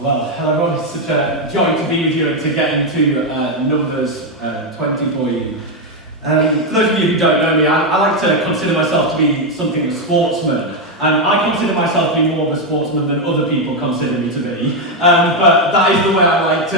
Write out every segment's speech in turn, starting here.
Well, hello everyone, it's such a joy to be with you and to get into Numbers 20 for you. For those of you who don't know me, I like to consider myself to be something of a sportsman. I consider myself to be more of a sportsman than other people consider me to be, but that is the way I like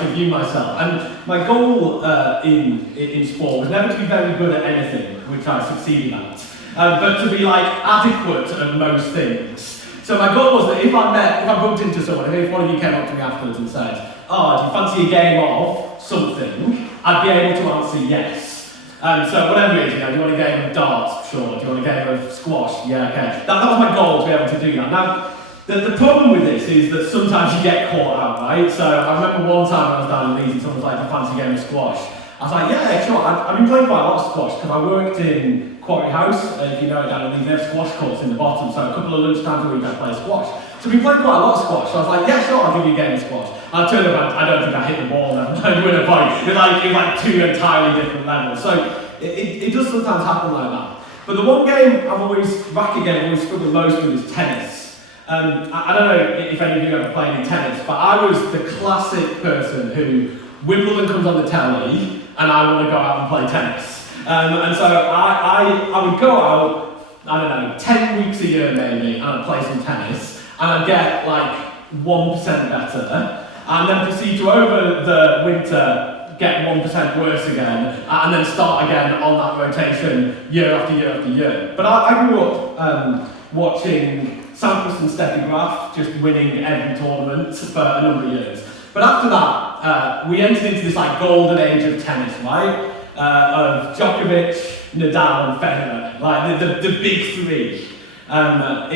to view myself. And my goal in sport was never to be very good at anything, which I succeeded at, but to be like adequate at most things. So my goal was that if I bumped into someone, if one of you came up to me afterwards and said, "Oh, do you fancy a game of something?" I'd be able to answer yes. So whatever it is, do you want a game of darts? Sure. Do you want a game of squash? Yeah, okay. That was my goal, to be able to do that. Now, the problem with this is that sometimes you get caught out, right? So I remember one time I was down in Leeds and someone was like, "Do you fancy a game of squash?" I was like, "Yeah, sure." I've been playing quite a lot of squash because I worked in Quarry House, if you know it, down in Leeds. They have squash courts in the bottom, so a couple of lunchtimes a week I play squash. So we played quite a lot of squash. So I was like, "Yeah, sure, I'll give you a game of squash." And I turned up, I don't think I hit the ball and I win a point. It was like two entirely different levels. So it does sometimes happen like that. But the one game I've always struggled most with is tennis. I don't know if any of you ever played in tennis, but I was the classic person who Wimbledon comes on the telly and I want to go out and play tennis. And so I would go out, I don't know, 10 weeks a year maybe, and I'd play some tennis, and I'd get like 1% better, and then proceed to over the winter get 1% worse again, and then start again on that rotation year after year after year. But I grew up watching Sampras and Steffi Graf just winning every tournament for a number of years. But after that, we entered into this like golden age of tennis, right? Of Djokovic, Nadal and Federer, like the big three. From, I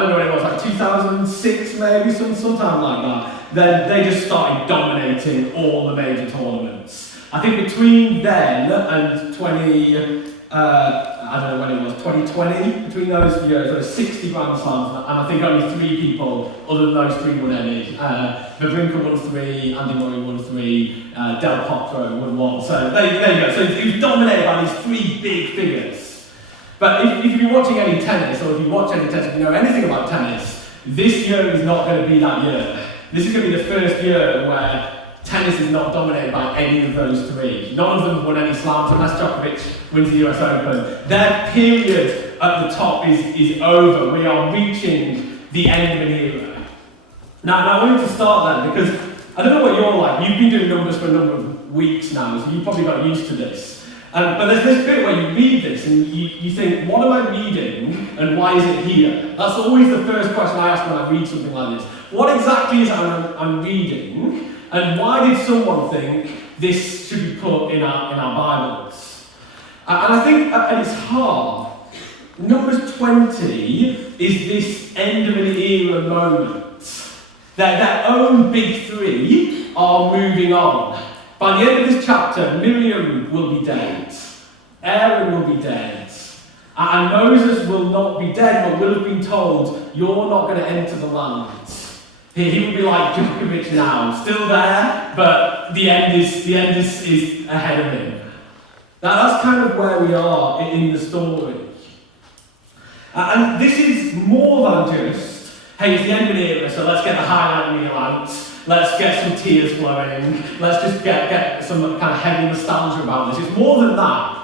don't know when it was, like 2006 maybe, sometime like that, then they just started dominating all the major tournaments. I think between then and 2020, between those years, there were 60 Grand Slams, and I think only 3 people other than those 3 won any. Wawrinka won 3, Andy Murray won 3, Del Potro won 1. So there you go. So it was dominated by these 3 big figures. But if you've been watching any tennis, or if you watch any tennis, if you know anything about tennis, this year is not going to be that year. This is going to be the first year where tennis is not dominated by any of those 3. None of them won any slams unless Djokovic wins the US Open. Their period at the top is over. We are reaching the end of an era. Now I wanted to start there because I don't know what you're like. You've been doing numbers for a number of weeks now, so you've probably got used to this. But there's this bit where you read this and you think, what am I reading and why is it here? That's always the first question I ask when I read something like this. What exactly is it I'm reading? And why did someone think this should be put in our Bibles? And I think at its heart, Numbers 20 is this end of an era moment. Their own big 3 are moving on. By the end of this chapter, Miriam will be dead, Aaron will be dead, and Moses will not be dead, but will have been told, "You're not going to enter the land." He will be like Djokovic now, still there, but the end is ahead of him. That's kind of where we are in the story. And this is more than just, hey, it's the end of an era, so let's get the highlight reel out. Let's get some tears flowing. Let's just get some kind of heavy nostalgia about this. It's more than that.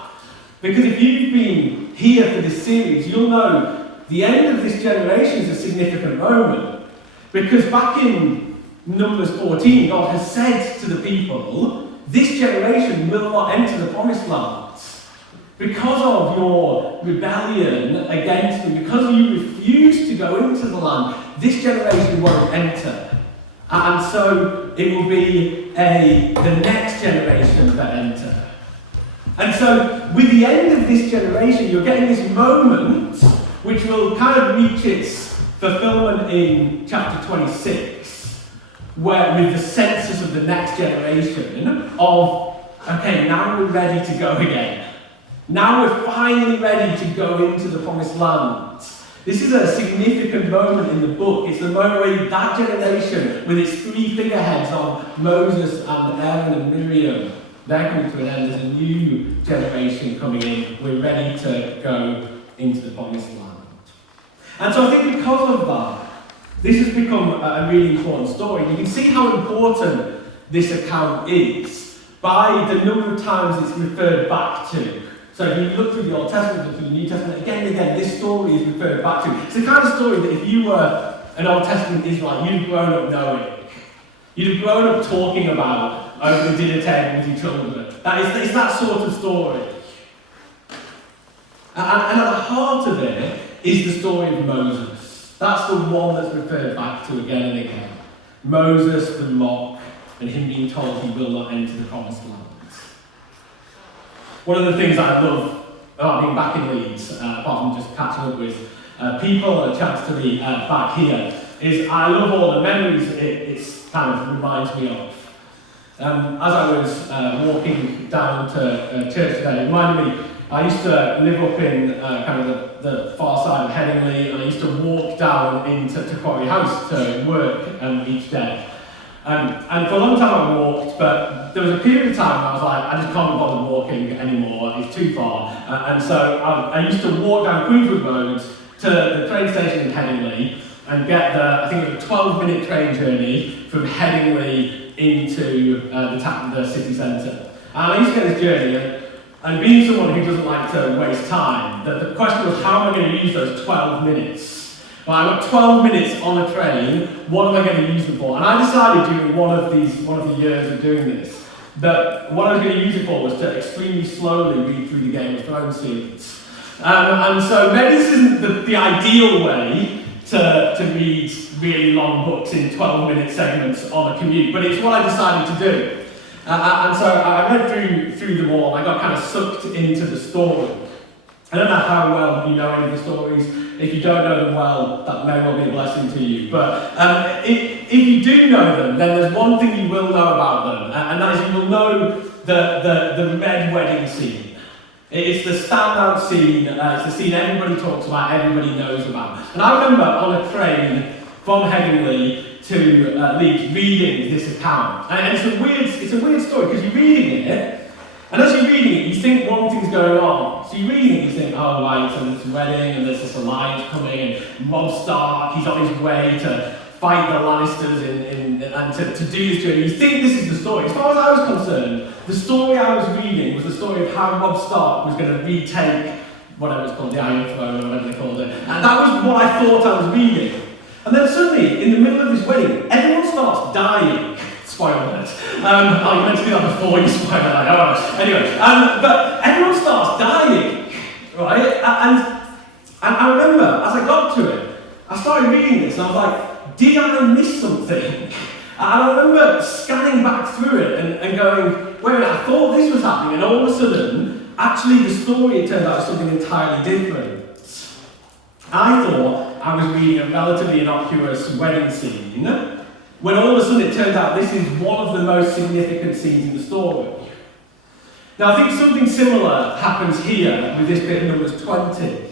Because if you've been here for this series, you'll know the end of this generation is a significant moment. Because back in Numbers 14, God has said to the people, this generation will not enter the promised land. Because of your rebellion against me, because you refuse to go into the land, this generation won't enter. And so it will be the next generation that enter. And so with the end of this generation, you're getting this moment which will kind of reach its fulfillment in chapter 26, where with the census of the next generation of, okay, now we're ready to go again. Now we're finally ready to go into the promised land. This is a significant moment in the book. It's the moment where that generation, with its 3 figureheads of Moses and Aaron and Miriam, they're coming to an end. There's a new generation coming in. We're ready to go into the promised land. And so I think because of that, This has become a really important story. You can see how important this account is by the number of times it's referred back to. So if you look through the Old Testament, look through the New Testament, again and again, this story is referred back to. It's the kind of story that if you were an Old Testament Israelite, you'd have grown up knowing. You'd have grown up talking about over the dinner table with your children. It's that sort of story. And at the heart of it is the story of Moses. That's the one that's referred back to again and again. Moses, the mock, and him being told he will not enter the promised land. One of the things I love about being back in Leeds, apart from just catching up with people and a chance to be back here, is I love all the memories it's kind of reminds me of. As I was walking down to church today, it reminded me, I used to live up in kind of the far side of Headingley, and I used to walk down into Quarry House to work each day. And for a long time I walked, but there was a period of time when I was like, I just can't bother walking anymore, it's too far. And so I used to walk down Queenswood Road to the train station in Headingley and get I think it was a 12-minute train journey from Headingley into the city centre. And I used to get this journey, and being someone who doesn't like to waste time, the question was, how am I going to use those 12 minutes? Well, I've got 12 minutes on a train, what am I going to use them for? And I decided during one of the years of doing this, that what I was going to use it for was to extremely slowly read through the Game of Thrones series. And so maybe this isn't the ideal way to read really long books in 12-minute segments on a commute, but it's what I decided to do. And so I read through them all, and I got kind of sucked into the story. I don't know how well you know any of the stories. If you don't know them well, that may well be a blessing to you. But if you do know them, then there's one thing you will know about them, and that is you will know the red wedding scene. It's the standout scene, it's the scene everybody talks about, everybody knows about. And I remember on a train from Headingley to Leeds reading this account. And it's a weird story, because you're reading it, and as you're reading it, you think one thing's going on. So you're reading it, you think, oh right, so there's this wedding, and there's this alliance coming, and Robb Stark, he's on his way to fight the Lannisters and to do this journey. You think this is the story. As far as I was concerned, the story I was reading was the story of how Robb Stark was going to retake whatever it's called, the Iron Throne, or whatever they called it. And that was what I thought I was reading. And then suddenly, in the middle of this wedding, everyone starts dying. Spoiler alert. You meant to do that before you spoil it. Alright. Anyway, but everyone starts dying, right? And I remember, as I got to it, I started reading this, and I was like, did I miss something? And I remember scanning back through it and going, wait a minute, I thought this was happening, and all of a sudden, actually the story, it turned out, was something entirely different. I thought I was reading a relatively innocuous wedding scene, when all of a sudden it turned out this is one of the most significant scenes in the story. Now I think something similar happens here with this bit in Numbers 20.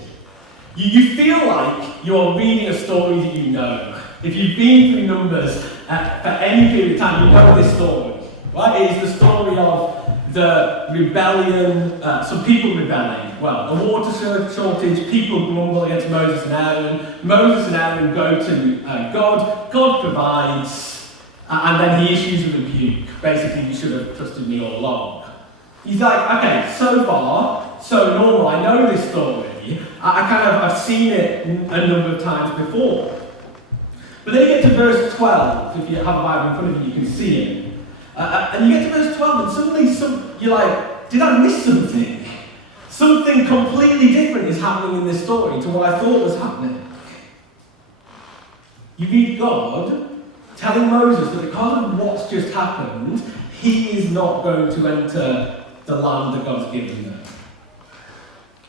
You feel like you're reading a story that you know. If you've been through Numbers for any period of time, you know this story. Right? It is the story of the rebellion, some people rebelling. Well, a water shortage, people grumble against Moses and Aaron. Moses and Aaron go to God. God provides, and then he issues a rebuke. Basically, you should have trusted me all along. He's like, okay, so far, so normal. I know this story. I've seen it a number of times before. But then you get to verse 12. If you have a Bible in front of you, you can see it. And you get to verse 12, and suddenly you're like, did I miss something? Something completely different is happening in this story to what I thought was happening. You read God telling Moses that because of what's just happened, he is not going to enter the land that God's given them.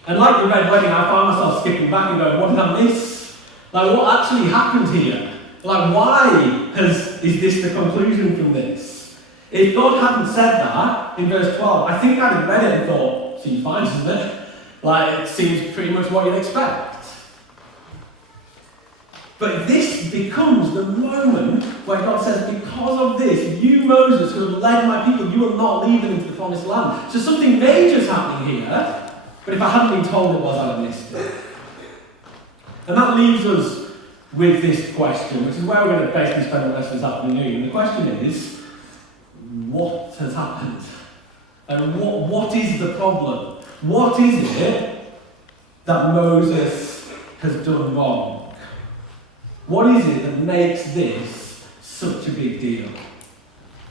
And like the Red Wedding, I found myself skipping back and going, what did I miss? Like, what actually happened here? Like, why is this the conclusion from this? If God hadn't said that in verse 12, I think I'd have read it and thought, seems fine, doesn't it? Like, it seems pretty much what you'd expect. But this becomes the moment where God says, because of this, you, Moses, who have led my people, you will not lead them into the promised land. So something major is happening here, but if I hadn't been told it was, I'd have missed it. And that leaves us with this question, which is where we're going to basically spend the rest of this afternoon. And the question is, what has happened? And what is the problem? What is it that Moses has done wrong? What is it that makes this such a big deal?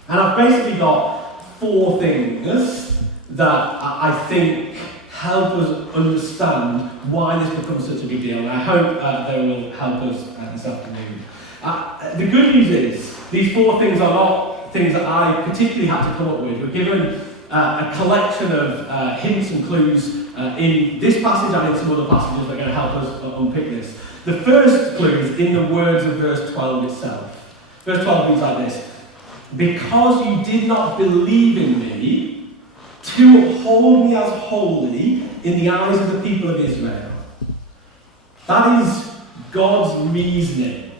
And I've basically got 4 things that I think help us understand why this becomes such a big deal. And I hope they will help us this afternoon. The good news is, these 4 things are not things that I particularly had to come up with. We're given a collection of hints and clues in this passage and in some other passages that are going to help us unpick this. The first clue is in the words of verse 12 itself. Verse 12 reads like this: "Because you did not believe in me to uphold me as holy in the eyes of the people of Israel." That is God's reasoning.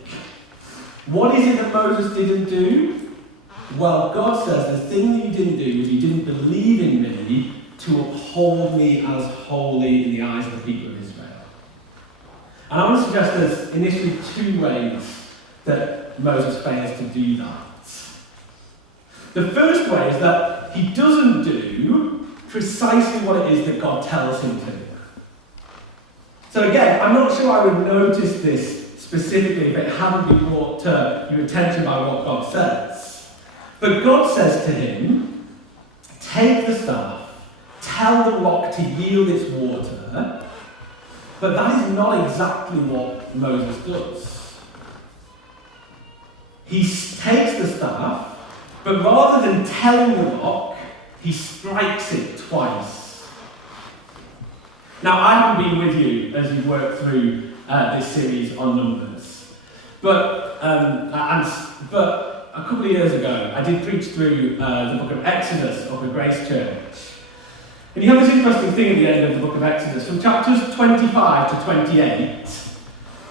What is it that Moses didn't do? Well, God says the thing that you didn't do is you didn't believe in me to uphold me as holy in the eyes of the people of Israel. And I want to suggest there's initially 2 ways that Moses fails to do that. The first way is that he doesn't do precisely what it is that God tells him to. So again, I'm not sure I would notice this specifically if it hadn't been brought to your attention by what God says. But God says to him, take the staff, tell the rock to yield its water. But that is not exactly what Moses does. He takes the staff, but rather than telling the rock, he strikes it twice. Now, I haven't been with you as you've worked through this series on Numbers. But a couple of years ago, I did preach through the book of Exodus of the Grace Church. And you have this interesting thing at the end of the book of Exodus. From chapters 25 to 28,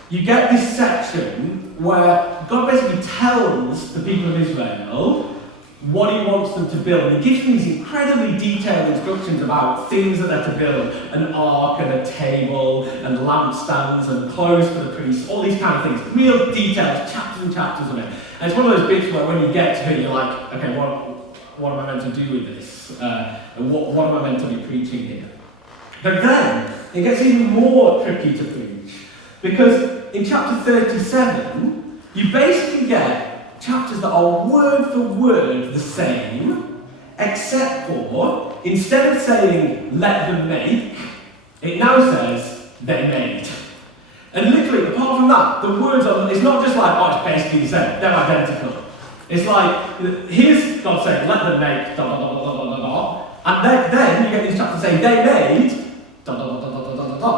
you get this section where God basically tells the people of Israel what he wants them to build. And he gives them these incredibly detailed instructions about things that they're to build. An ark and a table and lampstands and clothes for the priests, all these kind of things. Real details, chapters and chapters of it. And it's one of those bits where when you get to it, you're like, okay, what am I meant to do with this? And what am I meant to be preaching here? But then, it gets even more tricky to preach. Because in chapter 37, you basically get chapters that are word for word the same, except for, instead of saying, let them make, it now says, they made. And literally, apart from that, the words are, it's not just like, oh, it's basically the same, they're identical. It's like, here's God saying, let them make, da da da da da da da, and then you get these chapters saying, they made, da da da da da da da da.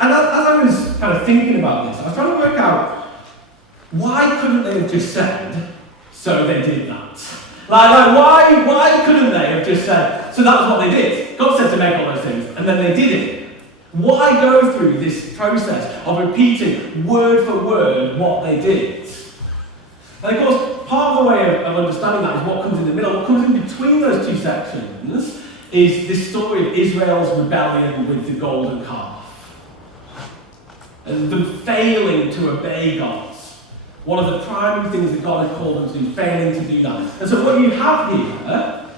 And as I was kind of thinking about this, I was trying to work out, why couldn't they have just said, so they did that? Like why couldn't they have just said, so that was what they did? God said to make all those things, and then they did it. Why go through this process of repeating word for word what they did? And of course, part of the way of understanding that is what comes in the middle. What comes in between those 2 sections is this story of Israel's rebellion with the golden calf. And them failing to obey God. One of the primary things that God had called them to do, failing to do that. And so what you have here,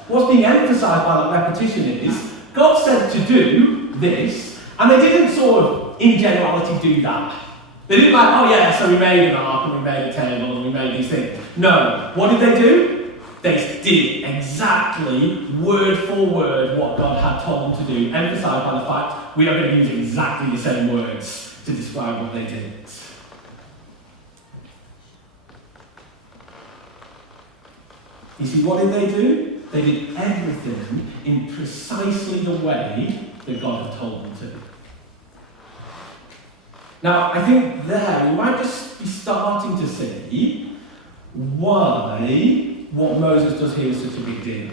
what's being emphasised by that repetition is, God said to do this, and they didn't sort of, in generality, do that. They didn't like, oh yeah, so we made an ark, and we made a table, and we made these things. No. What did they do? They did exactly, word for word, what God had told them to do, emphasised by the fact we are going to use exactly the same words to describe what they did. You see, what did they do? They did everything in precisely the way that God had told them to. Now, I think there we might just be starting to see why what Moses does here is such a big deal.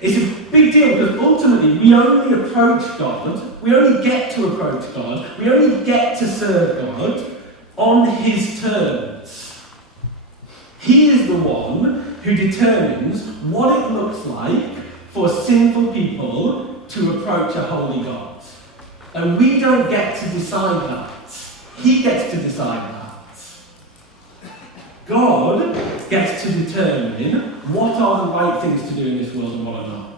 It's a big deal because ultimately we only approach God, we only get to approach God, we only get to serve God on his terms. He is the one who determines what it looks like for sinful people to approach a holy God. And we don't get to decide that. He gets to decide that. God gets to determine what are the right things to do in this world and what are not.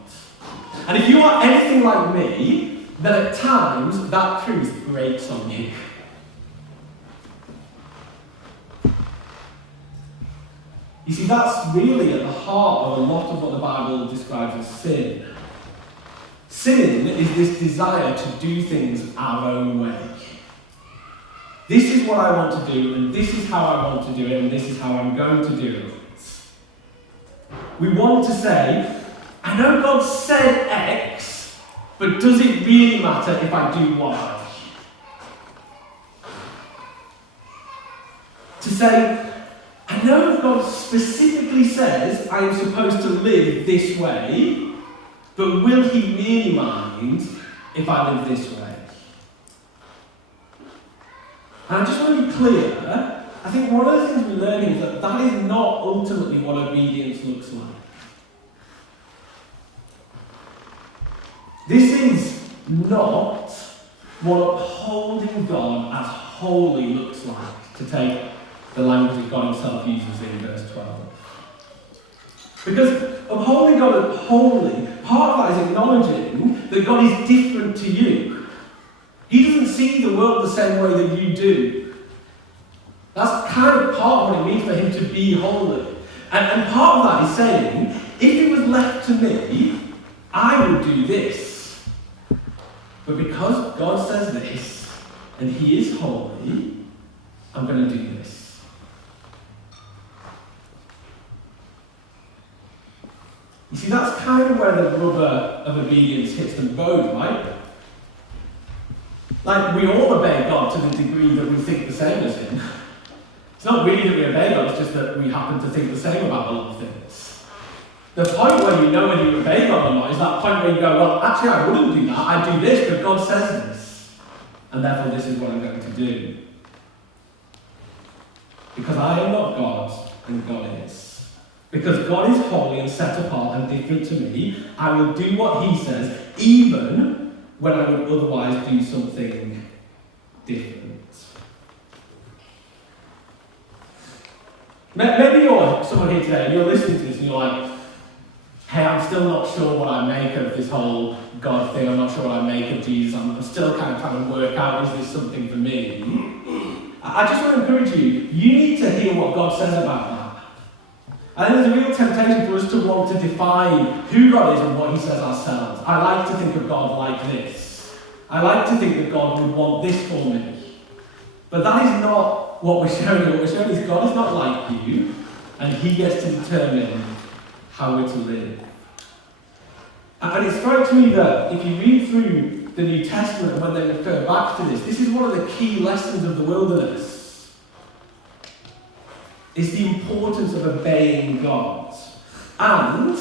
And if you are anything like me, then at times that truth grates on you. You see, that's really at the heart of a lot of what the Bible describes as sin. Sin is this desire to do things our own way. This is what I want to do, and this is how I want to do it, and this is how I'm going to do it. We want to say, I know God said X, but does it really matter if I do Y? To say, I know God specifically says I am supposed to live this way, but will he really mind if I live this way? And I just want to be clear, I think one of the things we learn is that that is not ultimately what obedience looks like. This is not what upholding God as holy looks like, to take the language that God himself uses in verse 12. Because upholding God as holy, part of that is acknowledging that God is different to you. He doesn't see the world the same way that you do. That's kind of part of what it means for him to be holy. And part of that is saying, if it was left to me, I would do this. But because God says this, and he is holy, I'm going to do this. You see, that's kind of where the rubber of obedience hits the road, right? Like, we all obey God to the degree that we think the same as him. It's not really that we obey God, it's just that we happen to think the same about a lot of things. The point where you know whether you obey God or not is that point where you go, well, actually I wouldn't do that, I'd do this, but God says this. And therefore this is what I'm going to do. Because I am not God, and God is. Because God is holy and set apart and different to me, I will do what he says, even when I would otherwise do something different. Maybe you're someone here today and you're listening to this and you're like, hey, I'm still not sure what I make of this whole God thing, I'm not sure what I make of Jesus, I'm still kind of trying to work out, is this something for me? I just want to encourage you, you need to hear what God says about that. I think there's a real temptation for us to want to define who God is and what he says ourselves. I like to think of God like this. I like to think that God would want this for me. But that is not what we're showing you. What we're showing is God is not like you, and he gets to determine how we're to live. And it strikes me that if you read through the New Testament and when they refer back to this is one of the key lessons of the wilderness. Is the importance of obeying God. And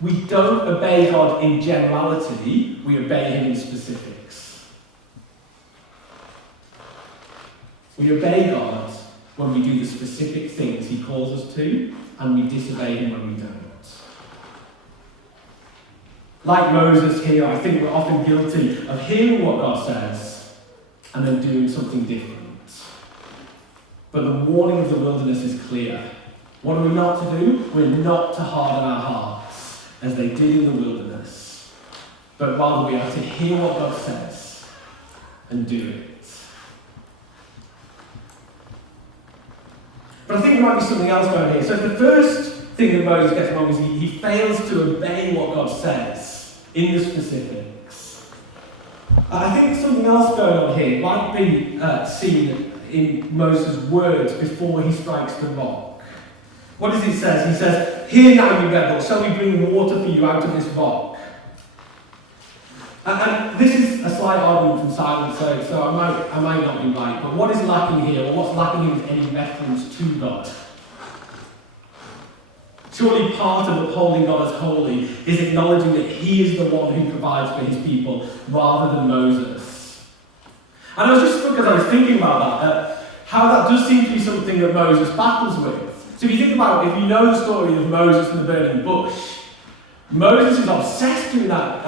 we don't obey God in generality, we obey him in specifics. We obey God when we do the specific things he calls us to, and we disobey him when we don't. Like Moses here, I think we're often guilty of hearing what God says and then doing something different. But the warning of the wilderness is clear. What are we not to do? We're not to harden our hearts, as they did in the wilderness. But rather we are to hear what God says and do it. But I think there might be something else going on here. So the first thing that Moses gets wrong is he fails to obey what God says in the specifics. I think something else going on here might be seen in Moses' words before he strikes the rock. What does he say? He says, "Hear now, you rebels, shall we bring water for you out of this rock?" And this is a slight argument from silence, so I might not be right, but what is lacking here, or what's lacking here is any reference to God? Surely part of upholding God as holy is acknowledging that he is the one who provides for his people, rather than Moses. And I was just struck as I was thinking about that, how that does seem to be something that Moses battles with. So if you think about it, if you know the story of Moses and the burning bush, Moses is obsessed with that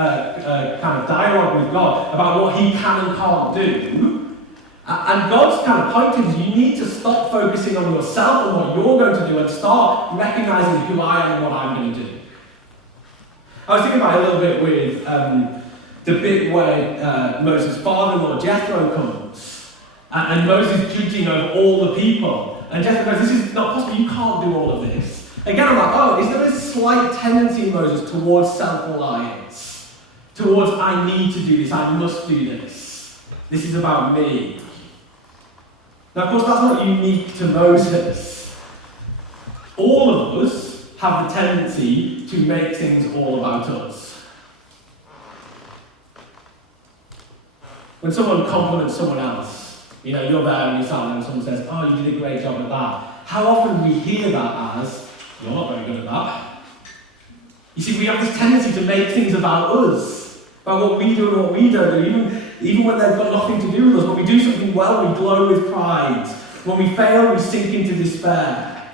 kind of dialogue with God about what he can and can't do. And God's kind of point is you need to stop focusing on yourself and what you're going to do and start recognizing who I am and what I'm going to do. I was thinking about it a little bit with the bit where Moses' father-in-law Jethro comes and Moses judging over all the people. And Jethro goes, this is not possible, you can't do all of this. Again, I'm like, oh, is there a slight tendency in Moses towards self-reliance? Towards, I need to do this, I must do this. This is about me. Now, of course, that's not unique to Moses. All of us have the tendency to make things all about us. When someone compliments someone else, you're there and you're sat there and someone says, oh, you did a great job at that. How often we hear that as, you're not very good at that. You see, we have this tendency to make things about us, about what we do and what we don't do, even when they've got nothing to do with us. When we do something well, we glow with pride. When we fail, we sink into despair.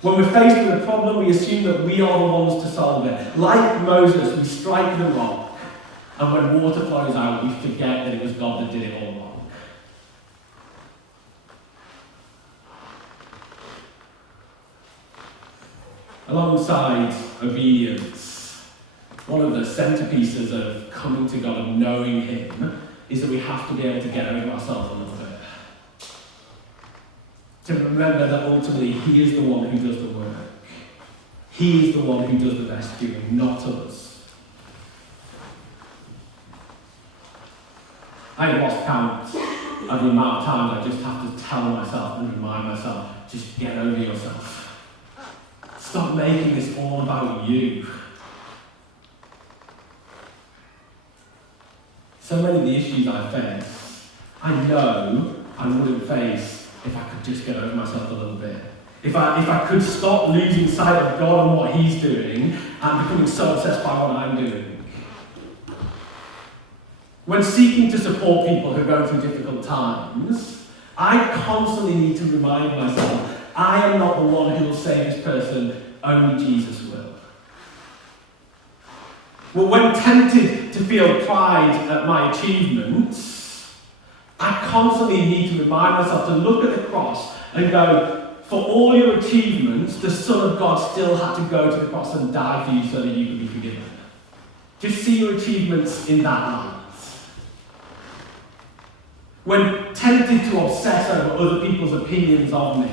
When we're faced with a problem, we assume that we are the ones to solve it. Like Moses, we strike the rock, and when water flows out, we forget that it was God that did it all along. Alongside obedience, one of the centerpieces of coming to God and knowing Him is that we have to be able to get over ourselves a little bit. To remember that ultimately He is the one who does the work. He is the one who does the best doing, not us. I have lost count of the amount of times I just have to tell myself and remind myself, just get over yourself. Stop making this all about you. So many of the issues I face, I know I wouldn't face if I could just get over myself a little bit. If I could stop losing sight of God and what He's doing and becoming so obsessed by what I'm doing. When seeking to support people who are going through difficult times, I constantly need to remind myself, I am not the one who will save this person, only Jesus will. Well, when tempted to feel pride at my achievements, I constantly need to remind myself to look at the cross and go, for all your achievements, the Son of God still had to go to the cross and die for you so that you could be forgiven. Just see your achievements in that light. When tempted to obsess over other people's opinions of me,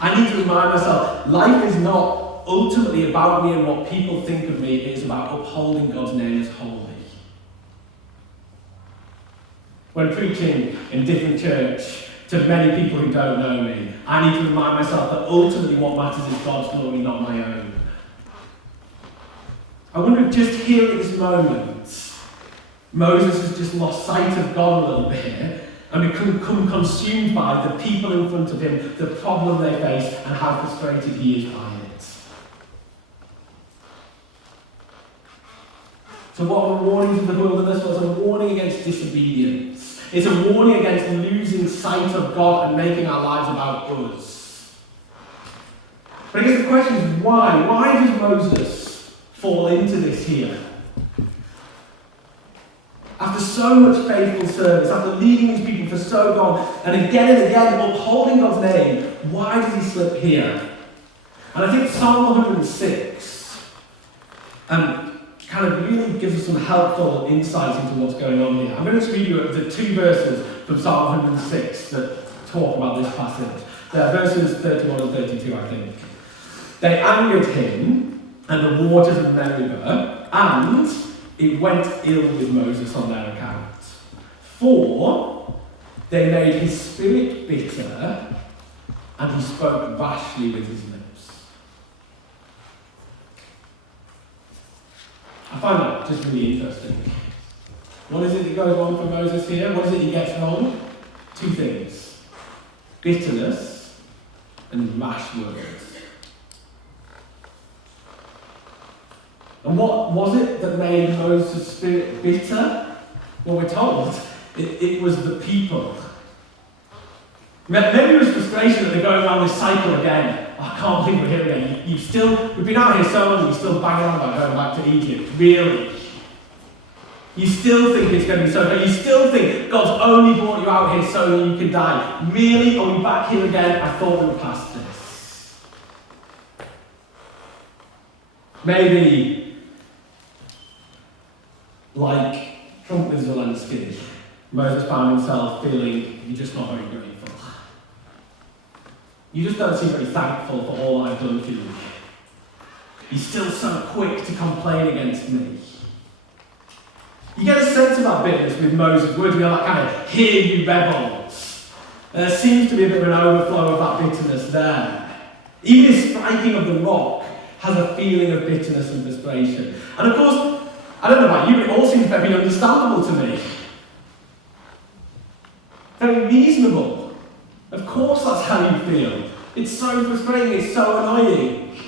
I need to remind myself, life is not ultimately about me and what people think of me, it is about upholding God's name as holy. When preaching in different church to many people who don't know me, I need to remind myself that ultimately what matters is God's glory, not my own. I wonder if just here at this moment, Moses has just lost sight of God a little bit and become consumed by the people in front of him, the problem they face, and how frustrated he is by it. So what are the warnings of the wilderness? Well, it's a warning against disobedience. It's a warning against losing sight of God and making our lives about us. But I guess the question is why? Why does Moses fall into this here? After so much faithful service, after leading these people for so long, and again upholding God's name, why does he slip here? And I think Psalm 106 kind of really gives us some helpful insights into what's going on here. I'm going to just read you the two verses from Psalm 106 that talk about this passage. They're verses 31 and 32, I think. They angered him and the waters of Meribah, and it went ill with Moses on their account. For they made his spirit bitter, and he spoke rashly with his lips. I find that just really interesting. What is it that goes on for Moses here? What is it he gets wrong? Two things. Bitterness and rash words. And what was it that made Moses' spirit bitter? Well, we're told it was the people. Maybe it was frustration that they're going around this cycle again. I can't believe we're here again. We've been out here so long, you're still banging on about going back to Egypt. Really? You still think it's going to be so great. You still think God's only brought you out here so that you can die. Really? Are we back here again? I thought we were past this. Maybe, like Trump with Zelensky, Moses found himself feeling you're just not very grateful. You just don't seem very thankful for all I've done for you. You're still so quick to complain against me. You get a sense of that bitterness with Moses' words. We are like kind of, hear you rebels. There seems to be a bit of an overflow of that bitterness there. Even his striking of the rock has a feeling of bitterness and frustration. And of course, I don't know about you, but it all seems very understandable to me. Very reasonable. Of course that's how you feel. It's so frustrating, it's so annoying.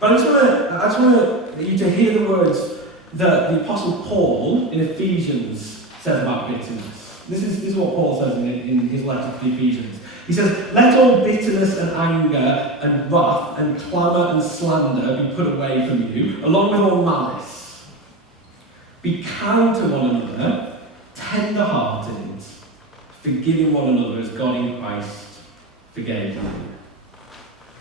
But I just want you to hear the words that the Apostle Paul in Ephesians says about bitterness. This is what Paul says in his letter to the Ephesians. He says, let all bitterness and anger and wrath and clamour and slander be put away from you, along with all malice. Be kind to one another, tender-hearted, forgiving one another as God in Christ forgave you.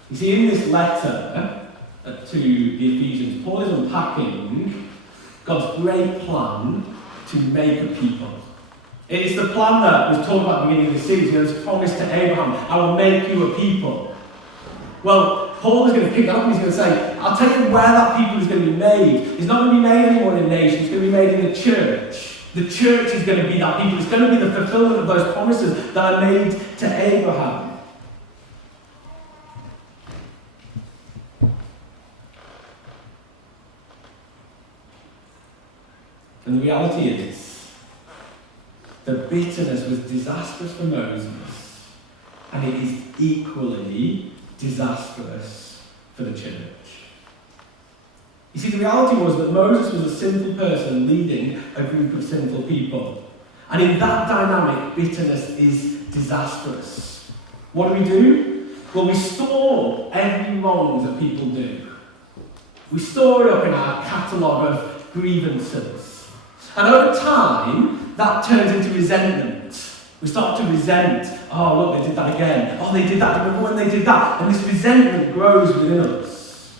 You see, in this letter to the Ephesians, Paul is unpacking God's great plan to make a people. It's the plan that was talked about at the beginning of the series. It was promised to Abraham, I will make you a people. Well, Paul is going to pick that up and he's going to say, I'll tell you where that people is going to be made. It's not going to be made anymore in a nation, it's going to be made in the church. The church is going to be that people. It's going to be the fulfillment of those promises that are made to Abraham. And the reality is, the bitterness was disastrous for Moses, and it is equally disastrous for the church. You see, the reality was that Moses was a sinful person leading a group of sinful people. And in that dynamic, bitterness is disastrous. What do? Well, we store every wrong that people do. We store it up in our catalogue of grievances. And over time, that turns into resentment. We start to resent, oh, look, they did that again. Oh, they did that. Remember when they did that? And this resentment grows within us.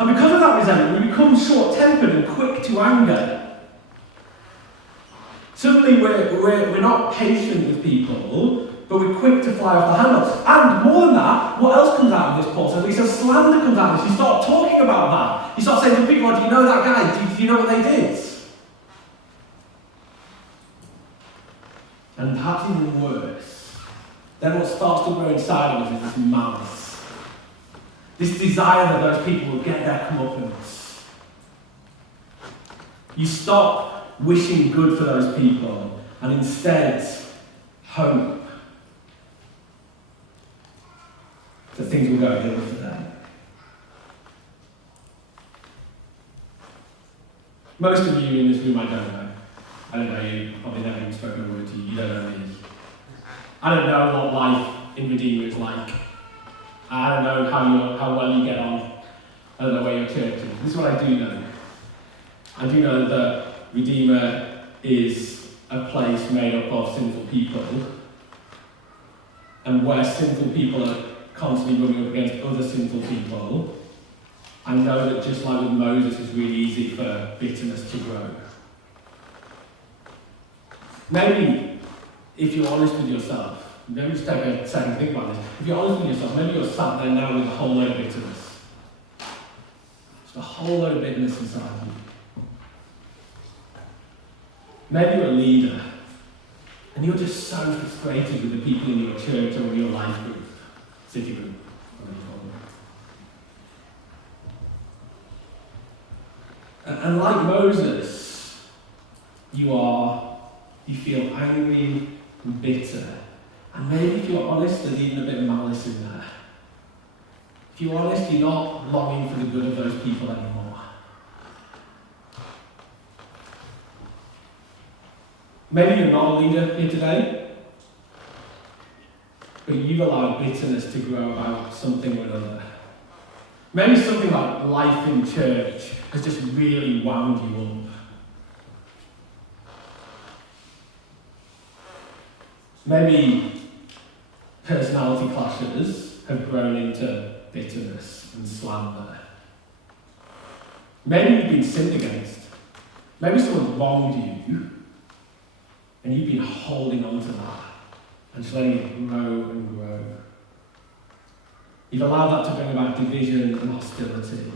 And because of that resentment, we become short-tempered and quick to anger. Suddenly, we're not patient with people, but we're quick to fly off the handle. And more than that, what else comes out of this, Paul says? He says slander comes out of this. You start talking about that. You start saying to people, do you know that guy? Do you know what they did? And perhaps even worse, then what starts to grow inside of us is this malice. This desire that those people will get their comeuppance. You stop wishing good for those people and instead hope that things will go ill for them. Most of you in this room I don't know. I don't know you, probably never even spoken a word to you, you don't know me. I don't know what life in Redeemer is like. I don't know how well you get on. I don't know where your church is. This is what I do know. I do know that Redeemer is a place made up of sinful people, and where sinful people are constantly running up against other sinful people. I know that just like with Moses, it's really easy for bitterness to grow. Maybe, if you're honest with yourself, maybe just take a second to think about this. If you're honest with yourself, maybe you're sat there now with a whole load of bitterness. Just a whole load of bitterness inside you. Maybe you're a leader, and you're just so frustrated with the people in your church or in your life group, city group, whatever you call it. And like Moses, you feel angry and bitter. And maybe if you're honest, there's even a bit of malice in there. If you're honest, you're not longing for the good of those people anymore. Maybe you're not a leader here today, but you've allowed bitterness to grow about something or another. Maybe something like life in church has just really wound you up. Maybe personality clashes have grown into bitterness and slander. Maybe you've been sinned against. Maybe someone's wronged you, and you've been holding on to that and just letting it grow and grow. You've allowed that to bring about division and hostility.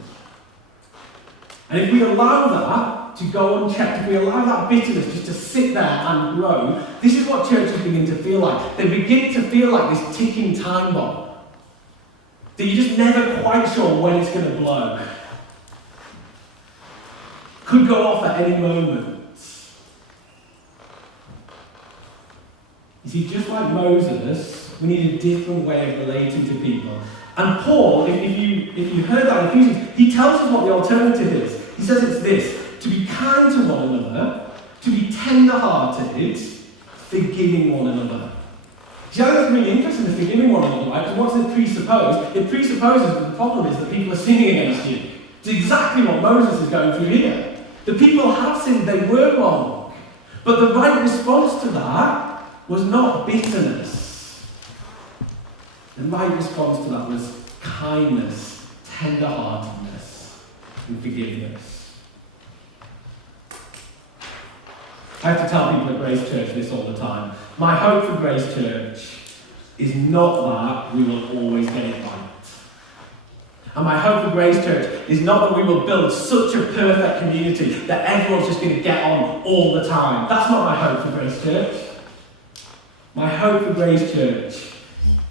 And if we allow that to go unchecked, if we allow that bitterness just to sit there and grow, this is what churches begin to feel like. They begin to feel like this ticking time bomb that you're just never quite sure when it's going to blow. Could go off at any moment. You see, just like Moses, we need a different way of relating to people. And Paul, if you heard that in Ephesians, he tells us what the alternative is. He says it's this: to be kind to one another, to be tender-hearted, forgiving one another. See, I think it's really interesting, the forgiving one another, right? Because what's it presuppose? It presupposes that the problem is that people are sinning against you. It's exactly what Moses is going through here. The people have sinned, they were wrong. But the right response to that was not bitterness. The right response to that was kindness, tender-heartedness, and forgiveness. I have to tell people at Grace Church this all the time. My hope for Grace Church is not that we will always get it right. And my hope for Grace Church is not that we will build such a perfect community that everyone's just going to get on all the time. That's not my hope for Grace Church. My hope for Grace Church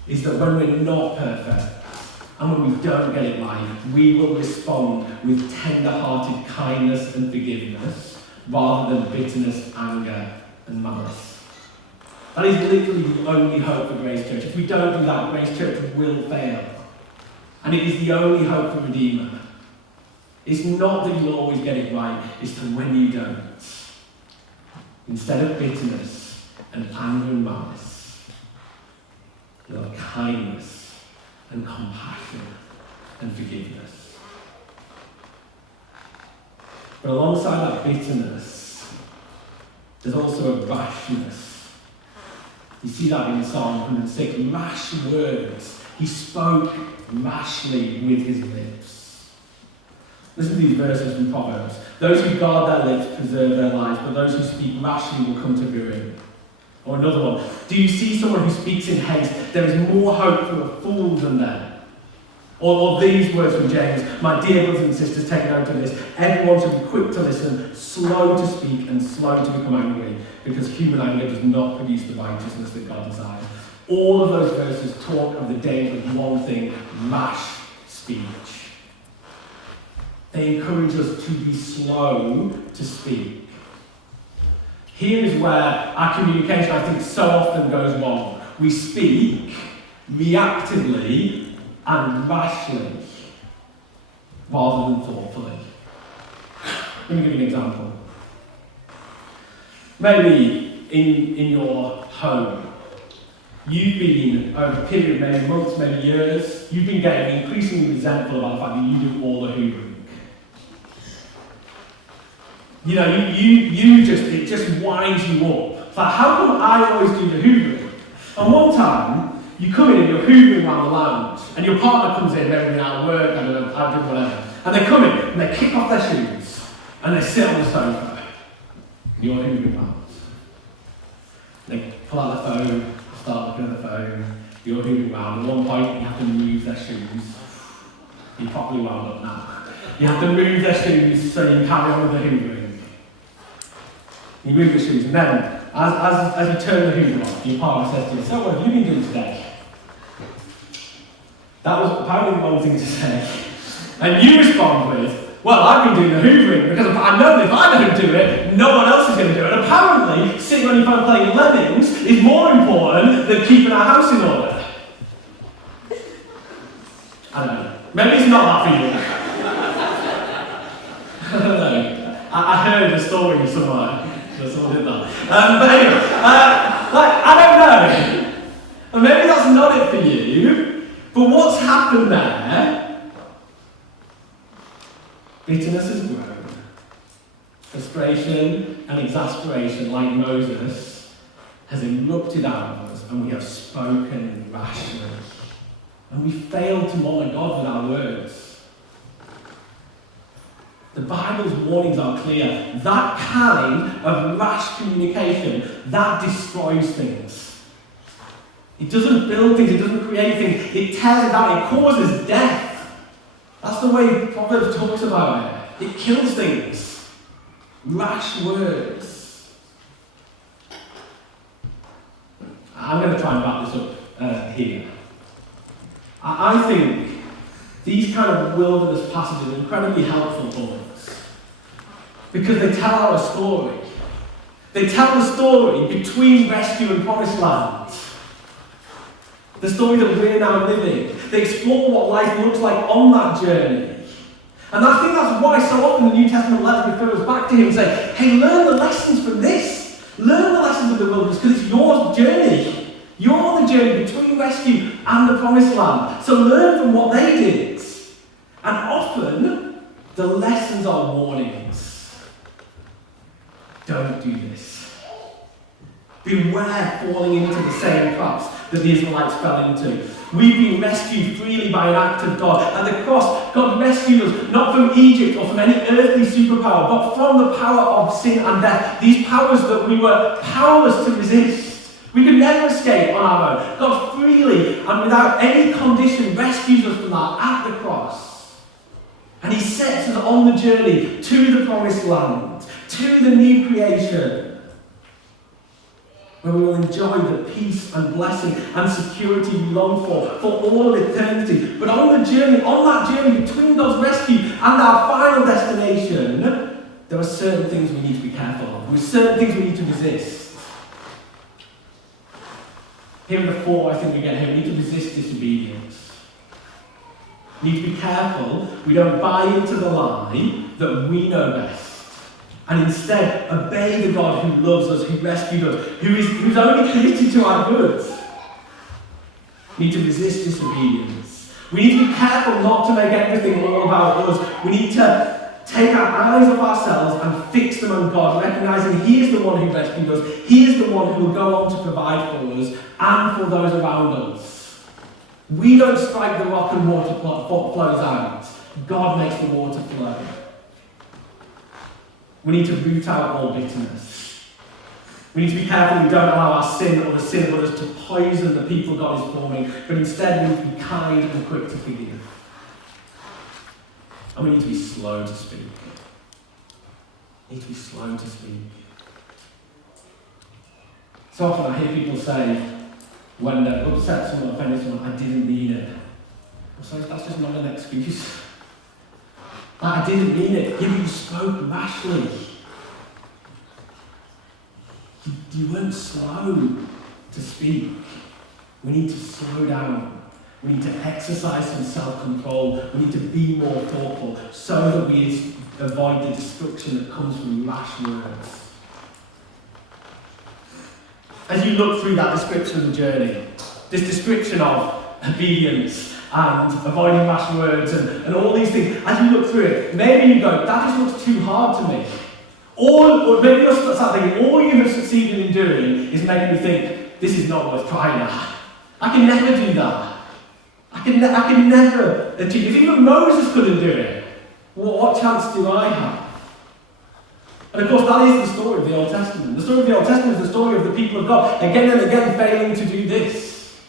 is that when we're not perfect and when we don't get it right, we will respond with tender-hearted kindness and forgiveness rather than bitterness, anger, and malice. That is literally the only hope for Grace Church. If we don't do that, Grace Church will fail. And it is the only hope for Redeemer. It's not that you will always get it right, it's that when you don't, instead of bitterness and anger and malice, you'll have kindness and compassion and forgiveness. But alongside that bitterness, there's also a rashness. You see that in Psalm 106, rash words. He spoke rashly with his lips. Listen to these verses from Proverbs. Those who guard their lips preserve their lives, but those who speak rashly will come to ruin. Or another one. Do you see someone who speaks in haste? There is more hope for a fool than them. Or these words from James. My dear brothers and sisters, take note of this. Everyone should be quick to listen, slow to speak, and slow to become angry, because human anger does not produce the righteousness that God desires. All of those verses talk of the danger of one thing: rash speech. They encourage us to be slow to speak. Here is where our communication, I think, so often goes wrong. We speak reactively and rashly rather than thoughtfully. Let me give you an example. Maybe in your home, you've been, over a period of maybe months, maybe years, you've been getting increasingly resentful about the fact that you do all the hoovering. You know, it just winds you up. It's like, how come I always do the hoovering? And one time, you come in and you're hoovering around the lounge, and your partner comes in, maybe been out of work, I don't know, out doing whatever, and they come in, and they kick off their shoes, and they sit on the sofa, and you're hoovering around. They pull out the phone, start looking at the phone, you're hoovering around. At one point, you have to move their shoes. You're properly wound up now. You have to move their shoes so you carry on with the hoovering. You move the shoes, and then, as you turn the hoover off, your partner says to you, so what have you been doing today? That was apparently the wrong thing to say. And you respond with, well, I've been doing the hoovering, because I know that if I don't do it, no one else is going to do it. And apparently, sitting on your phone playing Lemmings is more important than keeping our house in order. I don't know. Maybe it's not that for you. I don't know. I heard a story somewhere. So someone did that. But anyway, I don't know. And maybe that's not it for you. But what's happened there? Bitterness has grown. Frustration and exasperation, like Moses, has erupted out of us. and we have spoken rashly. And we failed to honour God with our words. The Bible's warnings are clear. That kind of rash communication, that destroys things. It doesn't build things, it doesn't create things, it tears it down, it causes death. That's the way Proverbs talks about it. It kills things. Rash words. I'm going to try and wrap this up here. I think these kind of wilderness passages are incredibly helpful for us because they tell our story. They tell the story between rescue and promised land. The story that we're now living. They explore what life looks like on that journey. And I think that's why so often the New Testament letters refer us back to him and say, hey, learn the lessons from this. Learn the lessons of the wilderness because it's your journey. You're on the journey between rescue and the promised land. So learn from what they did. And often, the lessons are warnings. Don't do this. Beware falling into the same traps that the Israelites fell into. We've been rescued freely by an act of God. At the cross, God rescued us not from Egypt or from any earthly superpower, but from the power of sin and death. These powers that we were powerless to resist. We could never escape on our own. God freely and without any condition rescues us from that at the cross. And he sets us on the journey to the promised land, to the new creation, where we will enjoy the peace and blessing and security we long for all of eternity. But on that journey between God's rescue and our final destination, there are certain things we need to be careful of. There are certain things we need to resist. Here are the four I think we get here. We need to resist disobedience. We need to be careful we don't buy into the lie that we know best. And instead, obey the God who loves us, who rescued us, who's only committed to our good. We need to resist disobedience. We need to be careful not to make everything all about us. We need to take our eyes off ourselves and fix them on God, recognizing He is the one who rescued us. He is the one who will go on to provide for us and for those around us. We don't strike the rock and water flows out. God makes the water flow. We need to root out all bitterness. We need to be careful we don't allow our sin or the sin of others to poison the people God is forming, but instead we need to be kind and quick to forgive. And we need to be slow to speak. We need to be slow to speak. So often I hear people say, when they're upset someone, offended someone, I didn't mean it. So that's just not an excuse. I didn't mean it. You spoke rashly. You weren't slow to speak. We need to slow down. We need to exercise some self-control. We need to be more thoughtful so that we avoid the destruction that comes from rash words. As you look through that description of the journey, this description of obedience and avoiding rash words and all these things, as you look through it, maybe you go, that just looks too hard to me. Or maybe you'll start thinking, all you have succeeded in doing is making me think, this is not worth trying at. I can never do that. I can never achieve. If even Moses couldn't do it, what chance do I have? And of course, that is the story of the Old Testament. The story of the Old Testament is the story of the people of God, again and again failing to do this.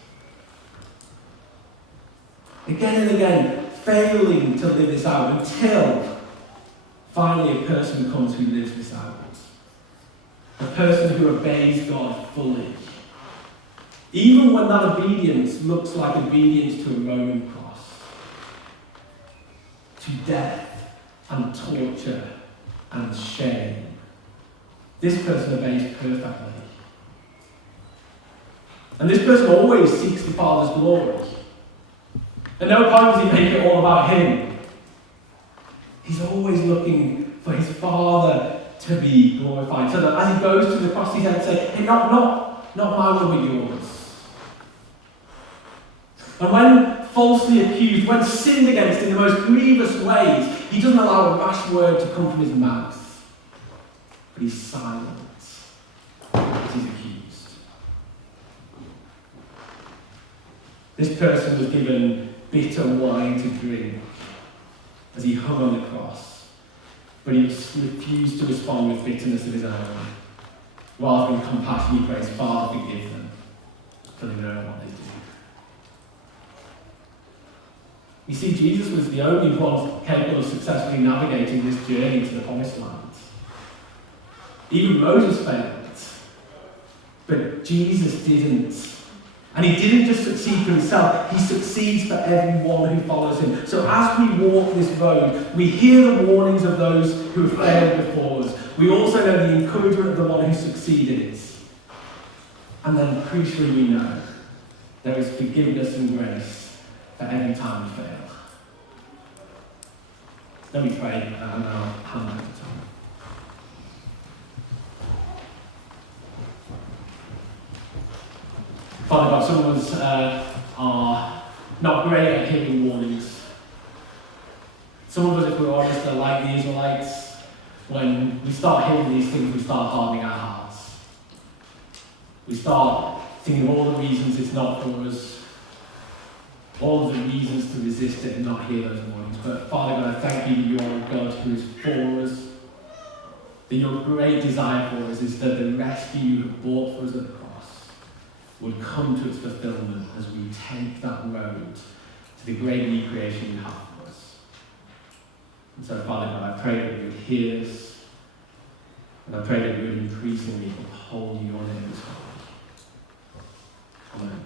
Again and again, failing to live this out until finally a person comes who lives this out. A person who obeys God fully. Even when that obedience looks like obedience to a Roman cross. To death and torture and shame. This person obeys perfectly. And this person always seeks the Father's glory. At no point does he make it all about him. He's always looking for his Father to be glorified. So that as he goes to the cross, he's going to say, hey, not my will but yours. And when falsely accused, when sinned against in the most grievous ways, he doesn't allow a rash word to come from his mouth. But he's silent as he's accused. This person was given bitter wine to drink as he hung on the cross, but he refused to respond with bitterness of his own. Rather than compassion, he prays, Father, forgive them, for they don't know what they do. You see, Jesus was the only one capable of successfully navigating this journey to the promised land. Even Moses failed, but Jesus didn't. And he didn't just succeed for himself, he succeeds for everyone who follows him. So as we walk this road, we hear the warnings of those who have failed before us. We also know the encouragement of the one who succeeded. And then crucially we know there is forgiveness and grace for every time we fail. Let me pray and I'll hand back to Tom. Father God, some of us are not great at hearing warnings. Some of us, if we're honest, are like the Israelites. When we start hearing these things, we start hardening our hearts. We start thinking of all the reasons it's not for us, all of the reasons to resist it and not hear those warnings. But Father God, I thank you that you are a God who is for us, that your great desire for us is that the rescue you have bought for us at the cross would come to its fulfillment as we take that road to the great recreation you have for us. And so, Father God, I pray that you would hear us, and I pray that you would increasingly uphold your name as God. Amen.